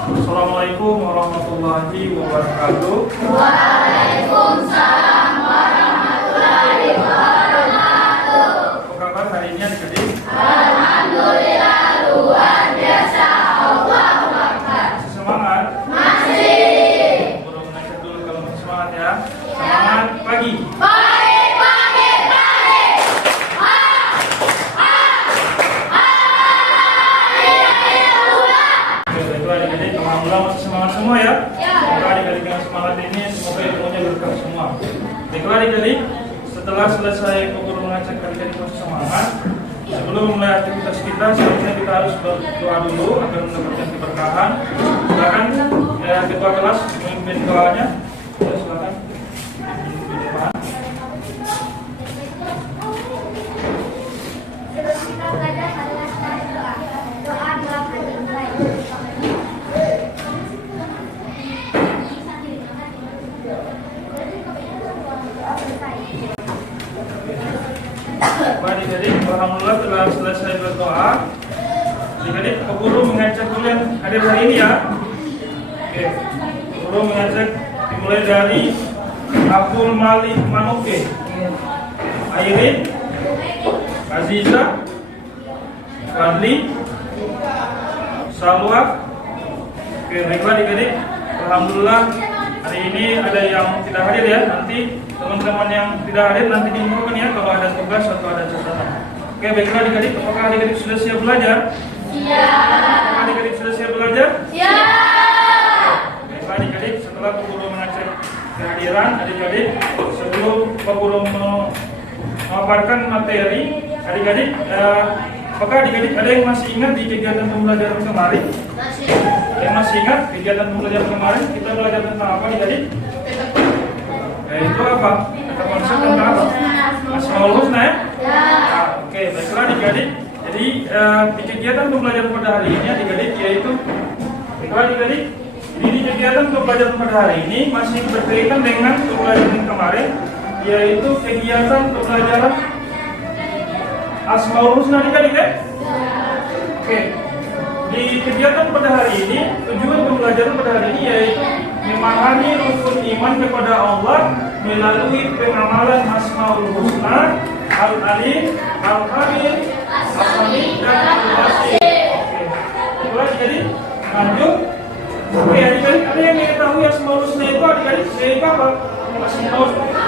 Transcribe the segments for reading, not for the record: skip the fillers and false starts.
Assalamualaikum warahmatullahi wabarakatuh. Waalaikumsalam warahmatullahi wabarakatuh. Apa kabar hari ini adik-adik? Alhamdulillah luar biasa. Allahu Akbar. Masih semangat? Masih. Guru mengajak dulu kalau masih semangat ya. Semangat pagi. Baik, baik, baik. Oke, baiklah adik-adik. Alhamdulillah masih semangat semua ya. Ya. Semoga adik-adik yang semangat ini semoga ilmunya berkah semua. Baiklah adik-adik. Setelah selesai guru mengajak adik-adik masih semangat, sebelum mulai aktivitas kita, seharusnya kita harus berdoa dulu agar mendapatkan keberkahan. Silakan ketua kelas memimpin doanya. Ya, silakan. Di depan. Kita belajar adalah doa. Doa dalam hati baik. Adik-adik, alhamdulillah telah selesai berdoa. Adik-adik, guru mengajak kalian hadir hari ini ya. Oke, guru mengajak dimulai dari Abdul Malik Manoke, Airin, Aziza, Fadli, Salwa. Oke, baiklah adik-adik. Alhamdulillah hari ini ada yang tidak hadir ya. Nanti teman-teman yang tidak hadir nanti diinfokan ya kalau ada tugas atau ada catatan. Oke, baiklah adik-adik. Apakah adik-adik sudah siap belajar? Apakah adik-adik sudah siap belajar? Baiklah adik-adik, setelah Pak Guru mengajak kehadiran adik-adik, sebelum Pak Guru memaparkan materi, adik-adik, apakah adik-adik ada yang masih ingat di kegiatan pembelajaran kemarin? Yang masih ingat kegiatan pembelajaran kemarin kita belajar tentang apa adik-adik? Itu apa? Kata konsep tentang apa? Asmaul Husna ya? Oke, baiklah adik-adik. Jadi di kegiatan pembelajaran pada hari ini adik-adik yaitu, baiklah adik-adik, di kegiatan pembelajaran pada hari ini masih berkaitan dengan pembelajaran kemarin, yaitu kegiatan pembelajaran Asmaul Husna adik-adik ya? Oke. Di kegiatan pada hari ini, tujuan pembelajaran pada hari ini yaitu memahami rukun iman kepada Allah melalui pengamalan Asmaul Husna, Al-Alim, Al-Hamid, As-Sami, dan Al-Basir. Oke, jadi lanjut. Oke, adik-adik, ada yang mengetahui Asmaul Husna itu adik-adik? Yaitu apa? Asmaul Husna itu?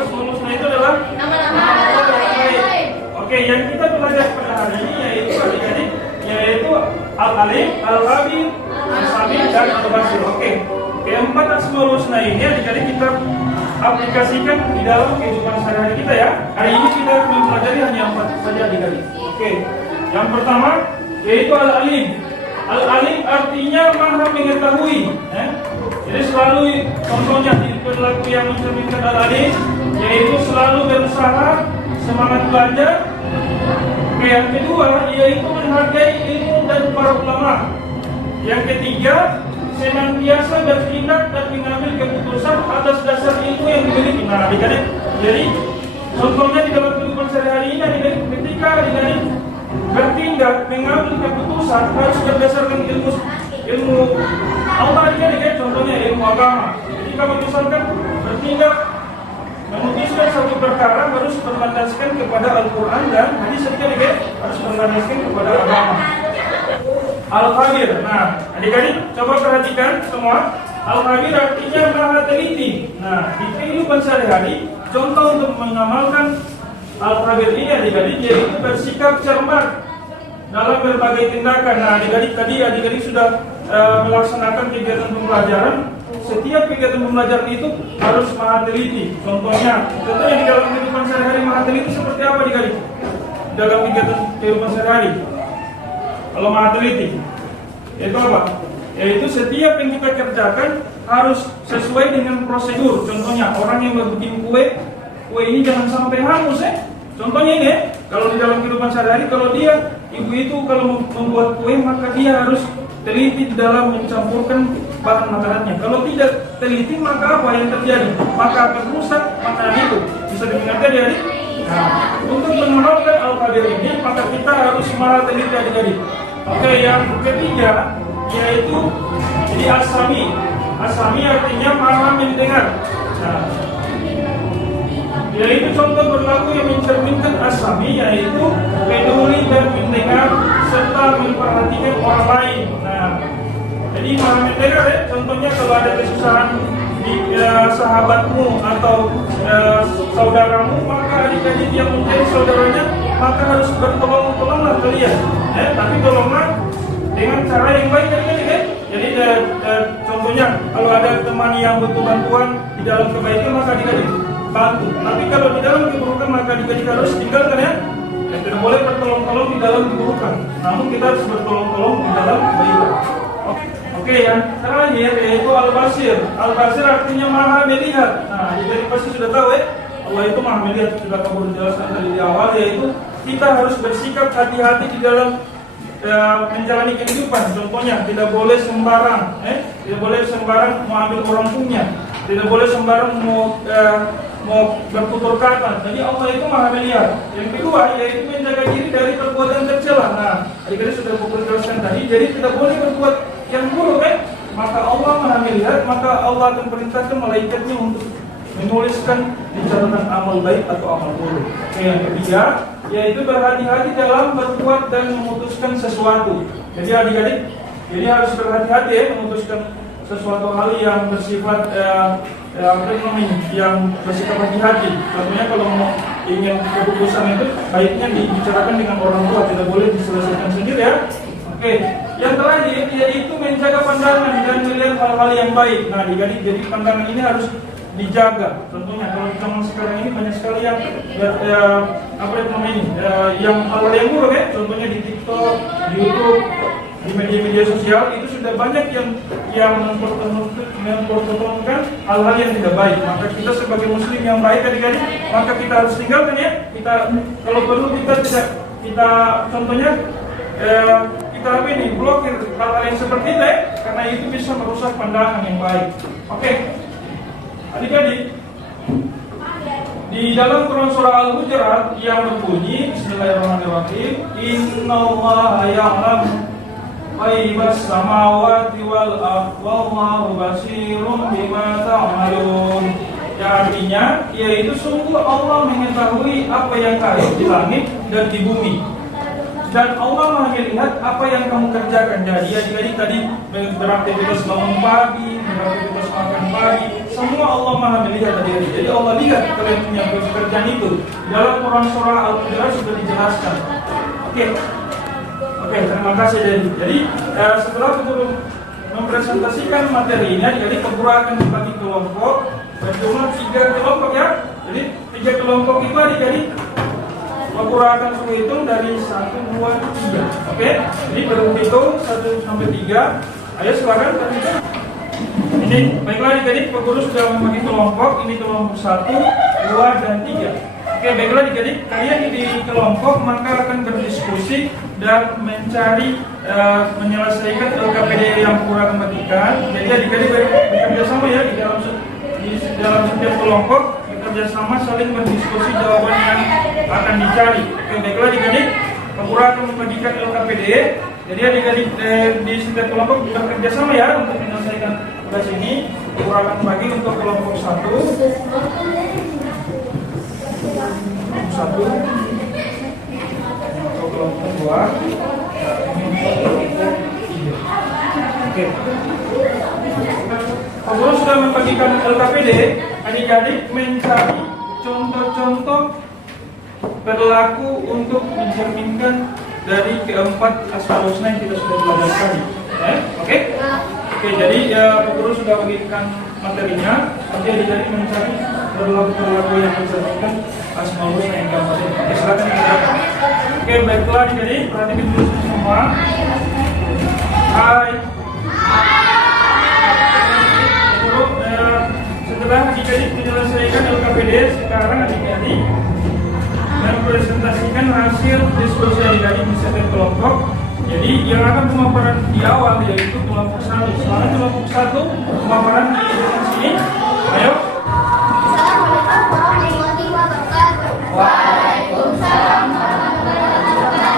Asmaul Husna itu adalah nama-nama baik. Oke, yang kita belajar pada hari ini yaitu adik-adik, yaitu Al-Alim, Al-Habib, Al-Sami, dan Al-Basir. Oke, keempat Asmaul Husna ini adik-adik kita aplikasikan di dalam kehidupan sehari-hari kita ya. Hari ini kita akan mempelajari hanya 4 saja adik-adik. Oke, yang pertama yaitu Al-Alim. Al-Alim artinya maha mengetahui. Jadi selalu contohnya di perilaku yang mencerminkan Al-Alim yaitu selalu berusaha, semangat belajar. Oke, yang kedua yaitu menghargai ilmu dan para ulama. Yang ketiga, senantiasa bertindak dan mengambil keputusan atas dasar ilmu yang dimiliki. Nah, adik-adik, jadi contohnya di dalam kehidupan sehari-hari ini adik-adik, ketika adik-adik bertindak mengambil keputusan harus berdasarkan ilmu Allah adik-adik ya, contohnya ilmu agama. Jadi kalau misalkan bertindak memutuskan satu perkara harus berlandaskan kepada Al-Quran dan hadis adik-adik, harus berlandaskan kepada agama. Al-Khabir. Nah, adik-adik coba perhatikan semua. Al-Khabir artinya maha teliti. Nah, di kehidupan sehari-hari contoh untuk mengamalkan Al-Khabir ini adik-adik yaitu bersikap cermat dalam berbagai tindakan. Nah, adik-adik tadi adik-adik sudah melaksanakan kegiatan pembelajaran. Setiap kegiatan pembelajaran itu harus maha teliti. Contohnya di dalam kehidupan sehari-hari maha teliti seperti apa adik-adik? Dalam kehidupan sehari-hari, kalau maha teliti, itu apa? Yaitu setiap yang kita kerjakan harus sesuai dengan prosedur. Contohnya orang yang membuat kue ini jangan sampai hangus ya. Contohnya ini ya, kalau di dalam kehidupan sehari-hari, kalau dia ibu itu kalau membuat kue maka dia harus teliti dalam mencampurkan bahan makanannya. Kalau tidak teliti maka apa yang terjadi? Maka akan rusak makanan itu. Bisa dimengerti adik? Nah, untuk mengamalkan Al-Khabir ini maka kita harus maha teliti adik-adik. Oke, yang ketiga yaitu jadi asami. Asami artinya maha mendengar. Nah, yaitu contoh berlaku yang mencerminkan asami yaitu peduli dan mendengar serta memperhatikan orang lain. Nah, jadi maha mendengar ya. Contohnya kalau ada kesusahan di sahabatmu atau saudaramu, maka adik-adik yang menjadi saudaranya maka harus bertolong-tolonglah kalian. Tapi tolonglah dengan cara yang baik ya. Jadi contohnya kalau ada teman yang butuh bantuan di dalam kebaikan maka adik-adik bantu. Tapi kalau di dalam keburukan maka adik-adik harus tinggalkan ya. Tidak boleh bertolong-tolong di dalam keburukan. Namun kita harus bertolong-tolong di dalam kebaikan. Oke, yang terakhir yaitu al-basir. Al-basir artinya maha melihat. Nah, jadi pasti sudah tahu ya. Allah itu maha melihat, sudah kamu jelaskan tadi di awal, yaitu kita harus bersikap hati-hati di dalam menjalani kehidupan. Contohnya tidak boleh sembarang, tidak boleh sembarang mau ambil orang punya, tidak boleh sembarang mau bertutur kata. Jadi Allah itu maha melihat. Yang kedua yaitu menjaga diri dari perbuatan tercela. Nah, adik-adik sudah aku jelaskan tadi. Jadi tidak boleh berbuat yang buruk maka Allah maha melihat, maka Allah akan perintahkan malaikatnya untuk menuliskan di catatan amal baik atau amal buruk. Yang ketiga yaitu berhati-hati dalam berbuat dan memutuskan sesuatu. Jadi adik-adik, jadi harus berhati-hati ya memutuskan sesuatu hal yang bersifat yang bersifat hati-hati. Contohnya kalau mau ingin keputusan itu baiknya dibicarakan dengan orang tua, tidak boleh diselesaikan sendiri ya. Oke, yang terakhir yaitu menjaga pandangan dan melihat hal-hal yang baik. Nah, adik-adik, jadi pandangan ini harus dijaga. Contohnya kalau zaman sekarang ini banyak sekali yang yang hal yang buruk ya. Contohnya di TikTok, di YouTube, di media-media sosial itu sudah banyak yang mempertontonkan hal-hal yang tidak baik. Maka kita sebagai muslim yang baik adik-adik, maka kita harus tinggalkan ya. Kita kalau perlu kita contohnya kita blokir hal-hal yang seperti itu ya, karena itu bisa merusak pandangan yang baik. Oke. Adik-adik, di dalam Quran surah Al-Hujurat yang berbunyi Bismillahirrahmanirrahim, Innallaha ya'lamu ghaibas samawati wal ardh wallahu basirun bima ta'malun. Yang artinya yaitu sungguh Allah mengetahui apa yang gaib di langit dan di bumi. Dan Allah maha melihat apa yang kamu kerjakan. Jadi adik-adik tadi beraktivitas bangun pagi, beraktivitas makan pagi, semua Allah maha melihat adik-adik. Jadi Allah lihat kalian punya pekerjaan itu. Dalam Quran surah Al-Hujurat sudah dijelaskan. Oke, terima kasih Dedi. Jadi setelah guru mempresentasikan materi ini, adik-adik guru akan membagi kelompok berjumlah 3 kelompok ya. Jadi 3 kelompok itu adik-adik Guru akan menghitung dari 1, 2, 3. Oke? Jadi berhitung 1 sampai 3. Ayo silakan terhitung. Ini baiklah adik-adik, Pak Guru sudah membagi kelompok. Ini kelompok 1, 2, dan 3. Oke, baiklah adik-adik, kalian di kelompok maka akan berdiskusi dan mencari menyelesaikan LKPD yang kurang bagikan. Jadi adik-adik bekerja sama ya di dalam setiap kelompok, bekerjasama saling berdiskusi jawaban yang akan dicari. Oke, baiklah adik-adik, Pak Guru akan membagikan LKPD. Jadi adik-adik di setiap kelompok bekerja sama ya untuk menyelesaikan tugas ini. Pak Guru akan bagi untuk kelompok 1, untuk kelompok 2, Oke. Pak Guru sudah membagikan LKPD. Adik-adik mencari contoh-contoh berlaku untuk mencerminkan dari keempat asmaul husna yang kita sudah belajar tadi. Oke, jadi Pak Guru sudah bagikan materinya. Nanti adik-adik mencari berlaku yang mencerminkan asmaul husna yang keempat. Oke, silakan adik-adik. Oke, baiklah adik-adik, perhatikan dulu semua. Hai. Setelah adik-adik menyelesaikan LKPD, sekarang adik-adik mempresentasikan hasil diskusi adik-adik di setiap kelompok. Jadi yang akan pemaparan di awal yaitu kelompok 1. Selanjutnya kelompok 1 pemaparan di sini. Ayo. Assalamualaikum warahmatullahi wabarakatuh. Waalaikumsalam warahmatullahi wabarakatuh.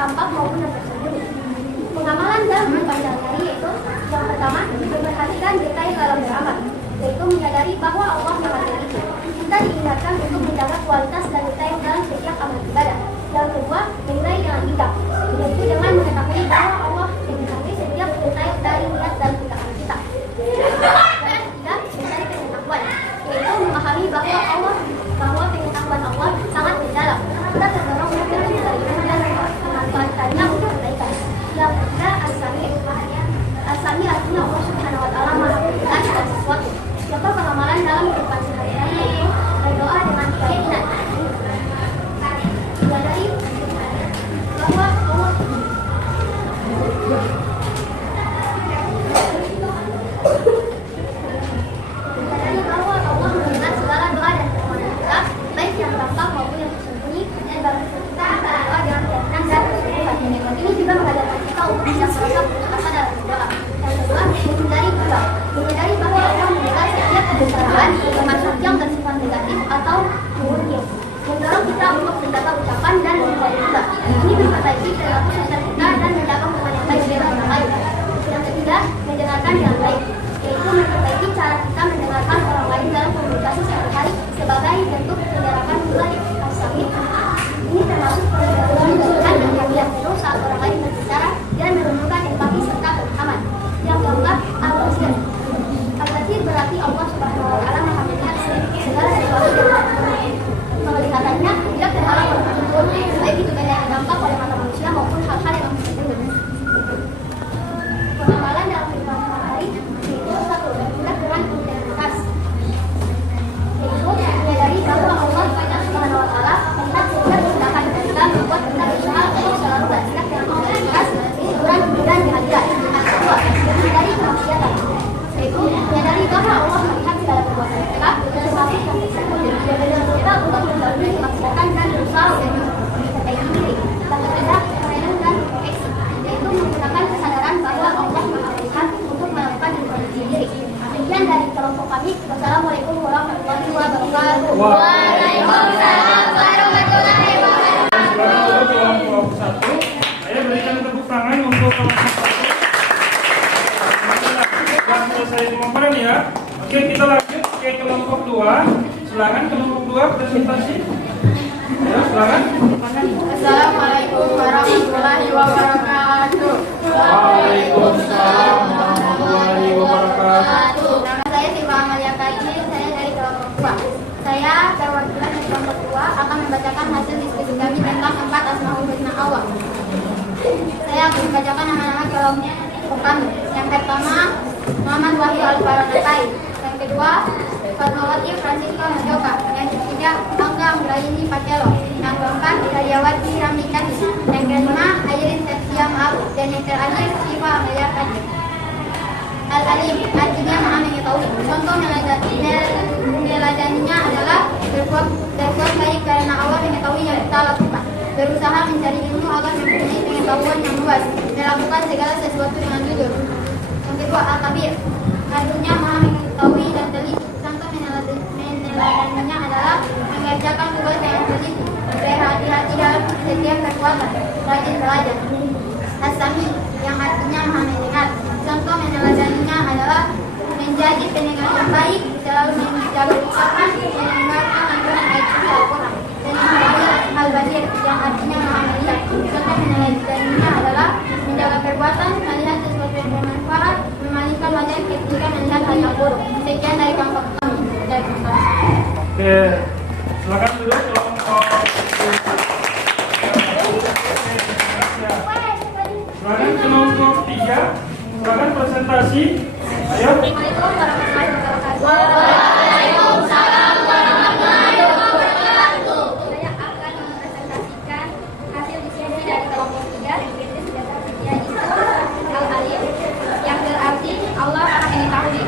tampak maupun yang tersembunyi. Pengamalan dalam sepanjang hari yaitu yang pertama, memperhatikan detail dalam beramal, yaitu menyadari bahwa Allah Maha Teliti. Kita diingatkan untuk menjaga kualitas dan detail dalam setiap amal ibadah. Yang kedua, menilai dengan bijak, yaitu dengan mengetahui bahwa Allah mengetahui setiap detail dari niat dan tindakan kita. Dan ketiga, mencari pengetahuan, yaitu memahami bahwa pengetahuan Allah sangat mendalam. Kita terdorong untuk mencarinya dan memanfaatkannya untuk kebaikan. Yang ketiga, as-sami. As-sami artinya Allah Subhanahu Wa Taala Maha mendengar segala sesuatu. Contoh pengamalan dalam kehidupan sehari-hari yaitu berdoa dengan keyakinan. Menyadari bahwa Allah mendengar segala doa dan permohonan kita, baik yang tampak maupun yang tersembunyi, dan bagi kita berdoa dengan keyakinan dan kesungguhan. Ini juga mengajarkan kita untuk tidak merasa putus asa dalam berdoa. Yang kedua, menghindari riba. Menyadari bahwa Allah mendengar setiap pembicaraan, termasuk yang bersifat negatif atau mungkin. Mendorong kita untuk menjaga ucapan dan menghindari riba. Ini memperbaiki perilaku sosial kita dan menjaga hubungan yang baik dengan orang lain. Yang ketiga, mendengarkan dengan baik, yaitu memperbaiki cara kita mendengarkan orang lain dalam komunikasi sehari-hari sebagai bentuk penyerapan pula as-sami. Ini termasuk mendengarkan dan perhatian penuh saat orang lain berbicara dan menunjukkan empati serta pemahaman. Yang keempat, al-basir. Al-basir berarti Allah Subhanahu Wa Taala Maha melihat segala sesuatu yang penglihatannya tidak terhalang oleh apapun, baik itu benda yang nampak oleh mata manusia maupun hal-hal yang tersembunyi. Pengamalan dalam kehidupan sehari-hari yaitu satu, bertindak dengan integritas, yaitu menyadari bahwa Allah Subhanahu Wa Taala melihat setiap tindakan kita, membuat kita berusaha untuk selalu bertindak dengan integritas, jujur dan keadilan. Kedua, menghindari kemaksiatan, yaitu menyadari bahwa Allah melihat segala perbuatan kita, termasuk yang tersembunyi, dan kita untuk menjauhi kemaksiatan dan berusaha untuk memperbaiki diri. Dan ketiga, merenungkan exit, yaitu menggunakan kesadaran bahwa Allah Maha melihat untuk melakukan introspeksi diri. Demikian dari kelompok kami. Wassalamualaikum warahmatullahi wabarakatuh. Waalaikumsalam warahmatullahi wabarakatuh. Kelompok 1, saya berikan tepuk tangan untuk kelompok 1. Sudah selesai pemaparan ya. Oke, kita lanjut ke kelompok 2. Silakan kelompok 2 presentasi. Ya, silakan. Assalamualaikum warahmatullahi wabarakatuh. Waalaikumsalam warahmatullahi wabarakatuh. Nama saya Siva Amalia Kaji, saya dari kelompok 2. Saya perwakilan dari kelompok 2 akan membacakan hasil diskusi kami tentang 4 Asmaul Husna Allah. Saya akan membacakan nama-nama kelompok kami. Yang pertama, Muhammad Wahyu Al-Faranatai. Yang kedua, Fatmawati Francisco Majoka. Yang ketiga, Angga Anggraini Pacelo. Yang keempat, Haryawati Ramlikati. Yang kelima, Airin Sepsia Maaf. Dan yang terakhir, Siva Amalia Kaji. Al-Alim artinya maha mengetahui. Contoh meladaninya adalah berbuat baik karena Allah mengetahui yang kita lakukan. Berusaha mencari ilmu agar mempunyai pengetahuan yang luas. Melakukan segala sesuatu dengan jujur. Yang kedua, Al-Kabir artinya maha mengetahui dan teliti. Contoh meneladaninya adalah mengerjakan tugas dengan teliti, berhati-hati dalam setiap perbuatan, rajin belajar. As-Sami yang artinya maha mendengar. Contoh meneladaninya adalah menjadi pendengar yang baik, selalu menjaga ucapan, mendengarkan lantunan ayat Al-Quran. Dan yang terakhir, Al-Basir yang artinya maha melihat. Contoh meneladaninya adalah menjaga perbuatan, melihat sesuatu yang bermanfaat, memalingkan wajah ketika melihat hal yang buruk. Sekian dari kelompok kami. Oke, silakan duduk kelompok. Silakan kelompok 3. Silakan presentasi. Ayo. Assalamualaikum warahmatullahi wabarakatuh. Waalaikumsalam warahmatullahi wabarakatuh. Saya akan mempresentasikan hasil diskusi dari kelompok 3 yaitu Al-Alim yang berarti Allah Maha Mengetahui.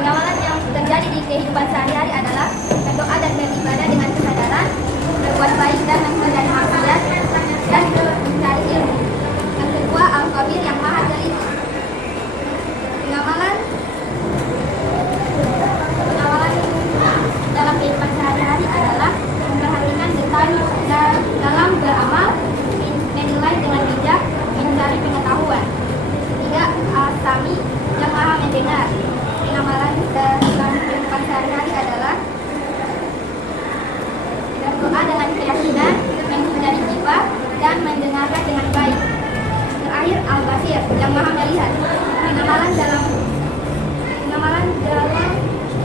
Pengamalan yang terjadi di kehidupan sehari-hari adalah berdoa dan beribadah dengan kesadaran, berbuat baik dan menghindari maksiat, dan mencari ilmu. Yang kedua, berdoa dengan keyakinan, menghindari jiwa, dan mendengarkan dengan baik. Terakhir, Al-Basir, yang maha melihat. Pengamalan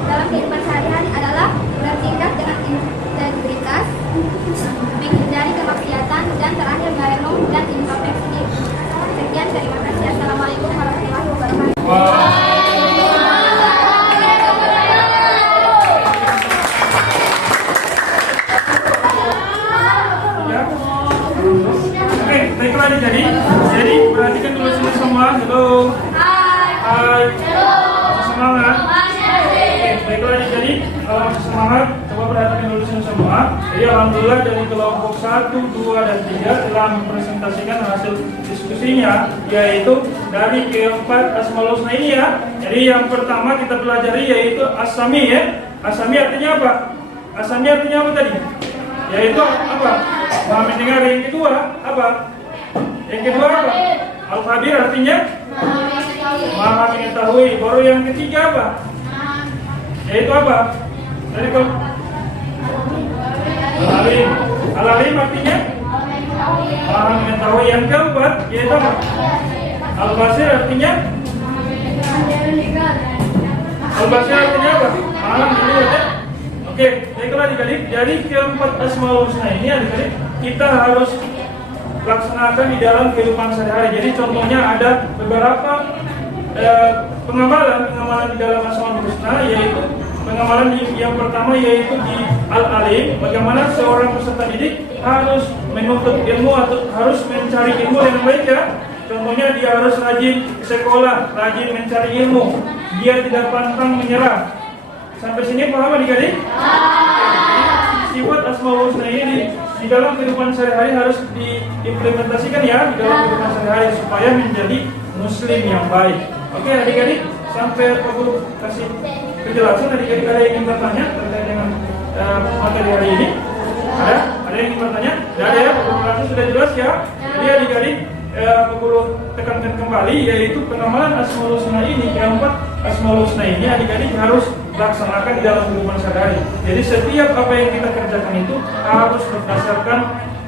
dalam kehidupan sehari-hari adalah bertindak dengan integritas, menghindari kemaksiatan, dan terakhir merenung dan introspeksi diri. Sekian, terima kasih. Assalamualaikum warahmatullahi wabarakatuh. Oke, baiklah jadi perhatikan dulu sini semua. Halo. Hai. Semangat. Oke, baiklah jadi kalau semangat, coba perhatikan dulu sini semua. Jadi alhamdulillah dari kelompok 1, 2, dan 3 telah mempresentasikan hasil diskusinya, yaitu dari keempat Asmaul Husna ini ya. Jadi yang pertama kita pelajari yaitu As-Sami ya. As-Sami artinya apa? As-Sami artinya apa tadi? Yaitu apa? Maha mendengar. Yang kedua apa? Yang kedua apa? Al-Khabir artinya maha mengetahui. Baru yang ketiga apa? Yaitu apa? Dari Al-Alim. Al-Alim artinya maha mengetahui. Yang keempat yaitu apa? Al-Basir artinya Al-Basir artinya apa? Maha melihat ya. Oke, baiklah adik-adik. Jadi keempat Asmaul Husna ini adik-adik kita harus laksanakan di dalam kehidupan sehari-hari. Jadi contohnya ada beberapa pengamalan di dalam Asmaul Husna, yaitu pengamalan yang pertama yaitu di Al-Alim. Bagaimana seorang peserta didik harus menuntut ilmu atau harus mencari ilmu yang baik ya. Contohnya dia harus rajin ke sekolah, rajin mencari ilmu. Dia tidak pantang menyerah. Sampai sini paham adik-adik? Sifat Asmaul Husna ini di dalam kehidupan sehari-hari harus diimplementasikan ya di dalam kehidupan sehari-hari supaya menjadi muslim yang baik. Oke adik-adik, sampai Pak Guru kasih penjelasan. Adik-adik ada yang ingin bertanya terkait dengan materi hari ini? Ada yang ingin bertanya? Tidak ada ya, penjelasan sudah jelas ya. Jadi adik-adik Pak Guru tekankan kembali yaitu pengamalan Asmaul Husna ini, keempat Asmaul Husna ini adik-adik harus laksanakan di dalam kehidupan sehari-hari. Jadi setiap apa yang kita kerjakan itu harus berdasarkan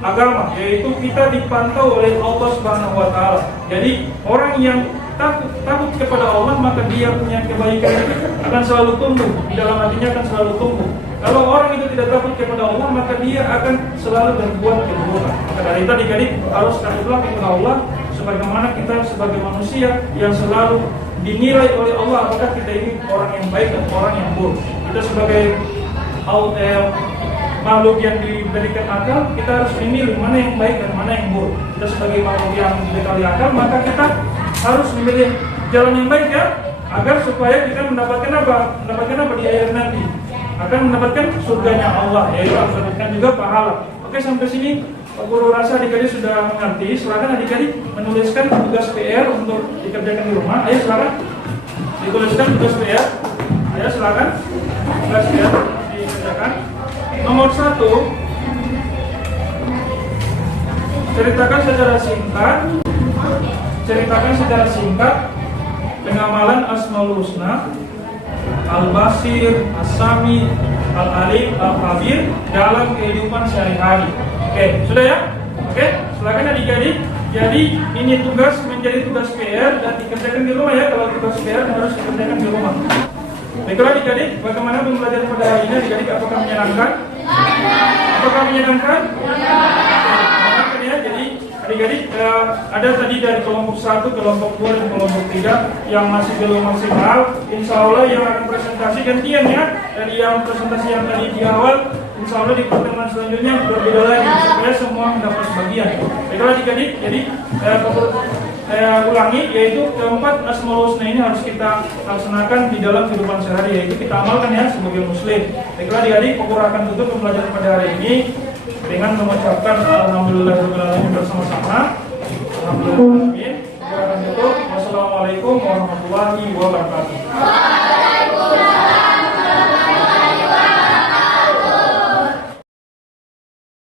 agama, yaitu kita dipantau oleh Allah Subhanahu wa taala. Jadi orang yang takut kepada Allah, maka dia punya kebaikan itu akan selalu tumbuh, di dalam hatinya akan selalu tumbuh. Kalau orang itu tidak takut kepada Allah, maka dia akan selalu berbuat keburukan. Maka dari itu adik-adik harus takutlah kepada Allah, sebagaimana kita sebagai manusia yang selalu dinilai oleh Allah apakah kita ini orang yang baik atau orang yang buruk. Kita sebagai makhluk yang diberikan akal, kita harus memilih mana yang baik dan mana yang buruk. Kita sebagai makhluk yang diberi akal, maka kita harus memilih jalan yang baik ya, agar supaya kita mendapatkan apa? Mendapatkan apa di akhir nanti? Akan mendapatkan surganya Allah, yaitu mendapatkan juga pahala. Oke, sampai sini Pak Guru rasa adik-adik sudah mengerti. Silakan adik-adik menuliskan tugas PR untuk dikerjakan di rumah. Ayo silakan dituliskan tugas PR. Ayo silakan tugas PR dikerjakan. Nomor 1, ceritakan secara singkat pengamalan Asmaul Husna, Al-Basir, As-Sami, Al-Alim, Al-Khabir dalam kehidupan sehari-hari. Oke, sudah ya? Oke, silakan adik-adik. Jadi ini tugas menjadi tugas PR dan dikerjakan di rumah ya. Kalau tugas PR harus dikerjakan di rumah. Baiklah adik-adik, bagaimana pembelajaran pada hari ini adik-adik? Apakah menyenangkan? Apakah menyenangkan? Menyenangkan ya. Jadi adik-adik ada tadi dari kelompok 1, kelompok 2, dan kelompok 3 yang masih belum maksimal. Insya Allah yang akan presentasi gantian ya. Dan yang presentasi yang tadi di awal, insya Allah di pertemuan selanjutnya berbeda lagi supaya semua mendapat sebagian. Baiklah adik-adik, jadi saya ulangi, yaitu keempat Asmaul Husna ini harus kita laksanakan di dalam kehidupan sehari, yaitu kita amalkan ya sebagai muslim. Baiklah adik-adik, Pokok akan tutup pembelajaran pada hari ini dengan mengucapkan alhamdulillahirobbilalamin bersama-sama. Alhamdulillah. Wassalamualaikum warahmatullahi wabarakatuh.